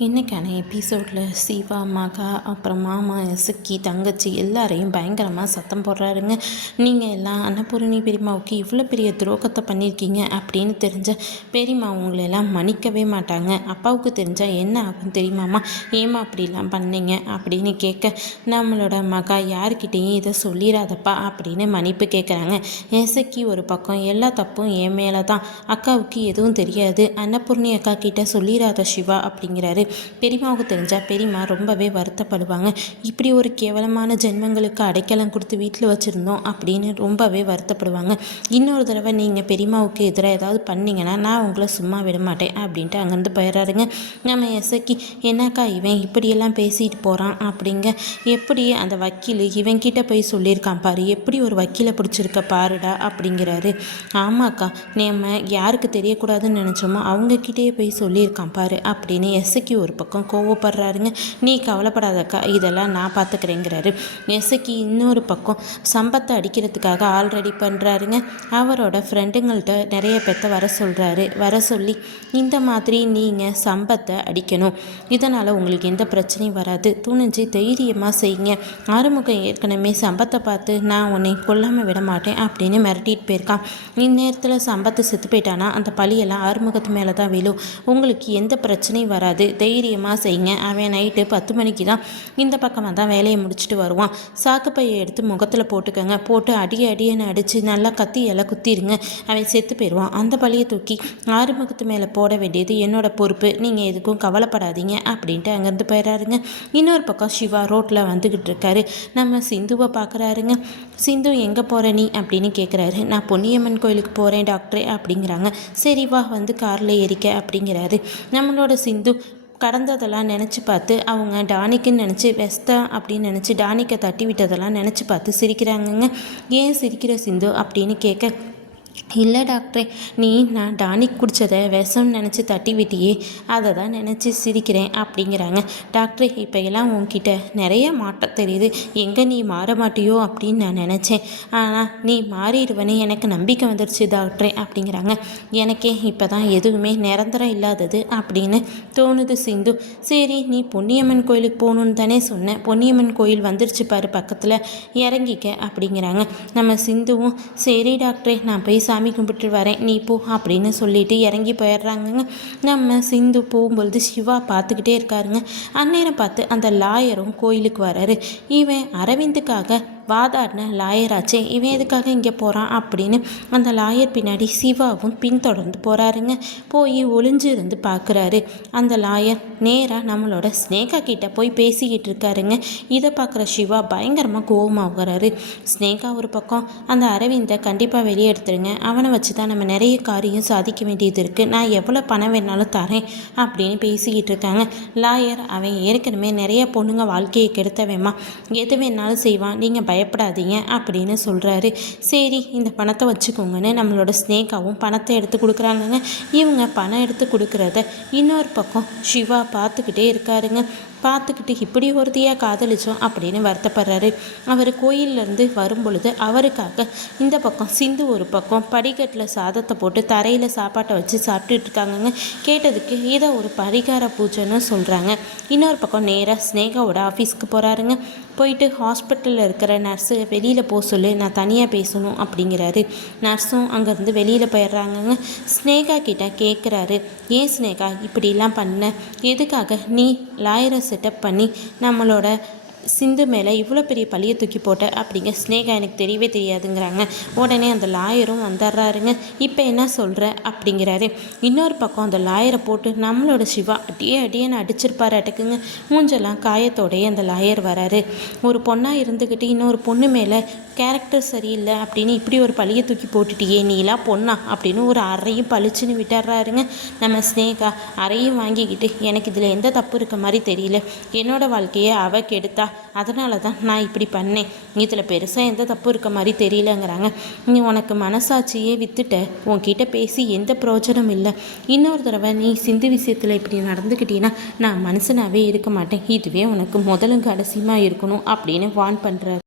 இன்றைக்கான எபிசோடில் சிவா, மகா, அப்புறம் மாமா, இசக்கி, தங்கச்சி எல்லாரையும் பயங்கரமாக சத்தம் போடுறாருங்க. நீங்கள் எல்லாம் அன்னபூரணி பெரியம்மாவுக்கு இவ்வளோ பெரிய துரோகத்தை பண்ணியிருக்கீங்க அப்படின்னு தெரிஞ்ச பெரியம்மா உங்களெல்லாம் மன்னிக்கவே மாட்டாங்க. அப்பாவுக்கு தெரிஞ்சால் என்ன ஆகும் தெரியுமாம்மா? ஏமா அப்படிலாம் பண்ணீங்க அப்படின்னு கேட்க, நம்மளோட மகா யாருக்கிட்டேயும் இதை சொல்லிடாதப்பா அப்படின்னு மன்னிப்பு கேட்குறாங்க. இசக்கி ஒரு பக்கம் எல்லா தப்பும் என் மேலே தான், அக்காவுக்கு எதுவும் தெரியாது, அன்னபூர்ணி அக்கா கிட்ட சொல்லிடாத சிவா அப்படிங்கிறாரு. பெரியம்மாவுக்கு தெரிஞ்சால் பெரியம்மா ரொம்பவே வருத்தப்படுவாங்க. இப்படி ஒரு கேவலமான ஜென்மங்களுக்கு அடைக்கலம் கொடுத்து வீட்டில் வச்சுருந்தோம் அப்படின்னு ரொம்பவே வருத்தப்படுவாங்க. இன்னொரு தடவை நீங்கள் பெரியம்மாவுக்கு எதிராக ஏதாவது பண்ணிங்கன்னா நான் உங்களை சும்மா விட மாட்டேன் அப்படின்ட்டு அங்கேருந்து போயிடுறாருங்க. நம்ம எசக்கி, என்னக்கா இவன் இப்படியெல்லாம் பேசிட்டு போகிறான் அப்படிங்க, எப்படி அந்த வக்கீல் இவன்கிட்ட போய் சொல்லியிருக்கான் பாரு, எப்படி ஒரு வக்கீலை பிடிச்சிருக்க பாருடா அப்படிங்கிறாரு. ஆமாக்கா, நம்ம யாருக்கு தெரியக்கூடாதுன்னு நினச்சோமோ அவங்கக்கிட்டேயே போய் சொல்லியிருக்கான் பாரு அப்படின்னு எசக்கி ஒரு பக்கம் கோவப்படுறாருங்க. நீ கவலைப்படாதக்கா, இதெல்லாம் நான் பார்த்துக்கிறேங்கிறாரு. எசக்கி இன்னொரு பக்கம் சம்பத்தை அடிக்கிறதுக்காக ஆல்ரெடி பண்ணுறாருங்க. அவரோட ஃப்ரெண்டுங்கள்ட்ட நிறைய பேர்த்த வர சொல்லி இந்த மாதிரி நீங்கள் சம்பத்தை அடிக்கணும், இதனால் உங்களுக்கு எந்த பிரச்சனையும் வராது, துணிஞ்சு தைரியமாக செய்யுங்க, ஆறுமுகம் ஏற்கனவே சம்பத்தை பார்த்து நான் உன்னை கொல்லாமல் விட மாட்டேன் அப்படின்னு மிரட்டிட்டு போயிருக்கான். இந்நேரத்தில் சம்பத்தை செத்து போயிட்டானா அந்த பழியெல்லாம் ஆறுமுகத்து மேலே தான் விழும், உங்களுக்கு எந்த பிரச்சனையும் வராது, தைரியமாக செய்யுங்க. அவன் நைட்டு 10 மணிக்கு தான் இந்த பக்கமாக தான் வேலையை முடிச்சுட்டு வருவான், சாக்குப்பையை எடுத்து முகத்தில் போட்டுக்கோங்க, போட்டு அடியன்னு அடித்து நல்லா கத்தியெல்லாம் குத்திடுங்க, அவன் செத்து போயிடுவான். அந்த பழியை தூக்கி ஆறுமுகத்து மேலே போட வேண்டியது என்னோட பொறுப்பு, நீங்கள் எதுக்கும் கவலைப்படாதீங்க அப்படின்ட்டு அங்கேருந்து போயிடாருங்க. இன்னொரு பக்கம் சிவா ரோட்டில் வந்துக்கிட்டு இருக்காரு. நம்ம சிந்துவை பார்க்குறாருங்க. சிந்து எங்கே போகிற நீ அப்படின்னு கேட்குறாரு. நான் பொன்னியம்மன் கோயிலுக்கு போகிறேன் டாக்டரே அப்படிங்கிறாங்க. சரி வா வந்து காரில் ஏறிக்க அப்படிங்கிறாரு. நம்மளோட சிந்து கடந்ததெல்லாம் நினச்சி பார்த்து அவங்க டானிக்குன்னு நினச்சி வெஸ்தா அப்படின்னு நினச்சி டானிக்கை தட்டி விட்டதெல்லாம் நினச்சி பார்த்து சிரிக்கிறாங்கங்க. ஏன் சிரிக்கிற சிந்து அப்படின்னு கேட்க, இல்லை டாக்டரே, நான் டானிக் குடித்ததை விஷம்னு நினச்சி தட்டி விட்டியே, அதை தான் நினச்சி சிரிக்கிறேன் அப்படிங்கிறாங்க. டாக்டரே, இப்போ எல்லாம் உன்கிட்ட நிறைய மாற்றம் தெரியுது, எங்கே நீ மாற மாட்டியோ அப்படின்னு நான் நினச்சேன், ஆனால் நீ மாறிடுவனே எனக்கு நம்பிக்கை வந்துடுச்சு டாக்டரே அப்படிங்கிறாங்க. எனக்கே இப்போ தான் எதுவுமே நிரந்தரம் இல்லாதது அப்படின்னு தோணுது சிந்து. சரி, நீ பொன்னியம்மன் கோயிலுக்கு போகணுன்னு தானே சொன்னேன், பொன்னியம்மன் கோயில் வந்துருச்சு பாரு பக்கத்தில், இறங்கிக்க அப்படிங்கிறாங்க. நம்ம சிந்துவும் சரி டாக்டரே, நான் போய் சாமி கும்பிட்டு வரேன், நீ போ அப்படின்னு சொல்லிட்டு இறங்கி போயிடுறாங்கங்க. நம்ம சிந்து போகும்பொழுது சிவா பார்த்துக்கிட்டே இருக்காருங்க. அந்நேரம் பார்த்து அந்த லாயரும் கோயிலுக்கு வராரு. இவன் அரவிந்துக்காக வாதாடின லாயராச்சே, இவன் எதுக்காக இங்கே போகிறான் அப்படின்னு அந்த லாயர் பின்னாடி சிவாவும் பின்தொடர்ந்து போகிறாருங்க. போய் ஒளிஞ்சு இருந்து பார்க்குறாரு. அந்த லாயர் நேராக நம்மளோட ஸ்னேகா கிட்ட போய் பேசிக்கிட்டு இருக்காருங்க. இதை பார்க்குற சிவா பயங்கரமாக கோவமாகறாரு. ஸ்னேகா ஒரு பக்கம், அந்த அரவிந்தை கண்டிப்பாக வெளியே எடுத்துருங்க, அவனை வச்சு தான் நம்ம நிறைய காரியம் சாதிக்க வேண்டியது இருக்குது, நான் எவ்வளோ பணம் வேணாலும் தரேன் அப்படின்னு பேசிக்கிட்டு இருக்காங்க. லாயர், அவன் ஏற்கனவே நிறைய பொண்ணுங்க வாழ்க்கையை கெடுத்தவேம்மா, எது வேணாலும் செய்வான், நீங்கள் பயப்படாதீங்க அப்படின்னு சொல்கிறாரு. சரி, இந்த பணத்தை வச்சுக்கோங்கன்னு நம்மளோட ஸ்னேகாவும் பணத்தை எடுத்து கொடுக்குறாங்கங்க. இவங்க பணம் எடுத்து கொடுக்குறத இன்னொரு பக்கம் சிவா பார்த்துக்கிட்டே இருக்காருங்க. பார்த்துக்கிட்டு இப்படி ஒருத்தையாக காதலிச்சோம் அப்படின்னு வருத்தப்படுறாரு. அவர் கோயிலேருந்து வரும்பொழுது அவருக்காக இந்த பக்கம் சிந்து ஒரு பக்கம் படிக்கட்டில் சாதத்தை போட்டு தரையில் சாப்பாட்டை வச்சு சாப்பிட்டுட்டு இருக்காங்கங்க. கேட்டதுக்கு இதை ஒரு பரிகார பூஜைன்னு சொல்கிறாங்க. இன்னொரு பக்கம் நேராக ஸ்னேகாவோட ஆஃபீஸ்க்கு போகிறாருங்க. போயிட்டு ஹாஸ்பிட்டலில் இருக்கிற நர்ஸு வெளியில் போக சொல்லி, நான் தனியாக பேசணும் அப்படிங்கிறாரு. நர்ஸும் அங்கேருந்து வெளியில் போயிடுறாங்கங்க. ஸ்னேகா கிட்ட கேட்குறாரு, ஏன் ஸ்னேகா இப்படிலாம் பண்ண, எதுக்காக நீ லாயரை செட்டப் பண்ணி நம்மளோட சிந்து மேலே இவ்வளோ பெரிய பழியை தூக்கி போட்ட அப்படிங்க. ஸ்னேகா, எனக்கு தெரியவே தெரியாதுங்கிறாங்க. உடனே அந்த லாயரும் வந்துடுறாருங்க. இப்போ என்ன சொல்கிற அப்படிங்கிறாரு. இன்னொரு பக்கம் அந்த லாயரை போட்டு நம்மளோட சிவா அடியேன்னு அடிச்சிருப்பாரு அட்டுக்குங்க. மூஞ்செல்லாம் காயத்தோடையே அந்த லாயர் வராரு. ஒரு பொண்ணாக இருந்துக்கிட்டு இன்னொரு பொண்ணு மேலே கேரக்டர் சரியில்லை அப்படின்னு இப்படி ஒரு பழியை தூக்கி போட்டுட்டியே, நீலாம் பொண்ணா அப்படின்னு ஒரு அறையும் பழிச்சுன்னு விட்டுறாருங்க. நம்ம ஸ்னேகா அறையும் வாங்கிக்கிட்டு, எனக்கு இதில் எந்த தப்பு இருக்க மாதிரி தெரியல, என்னோட வாழ்க்கையை அவ கெடுத்தா, அதனால தான் நான் இப்படி பண்ணேன், இதில் பெருசாக எந்த தப்பு இருக்க மாதிரி தெரியலங்கிறாங்க. நீ உனக்கு மனசாட்சியே வித்துட்ட, உன்கிட்ட பேசி எந்த பிரயோஜனம் இல்லை, இன்னொரு தடவை நீ சிந்து விஷயத்தில் இப்படி நடந்துக்கிட்டீங்கன்னா நான் மனுஷனாகவே இருக்க மாட்டேன், இதுவே உனக்கு முதலும் கடைசியுமா இருக்கணும் அப்படின்னு வான் பண்ணுறாரு.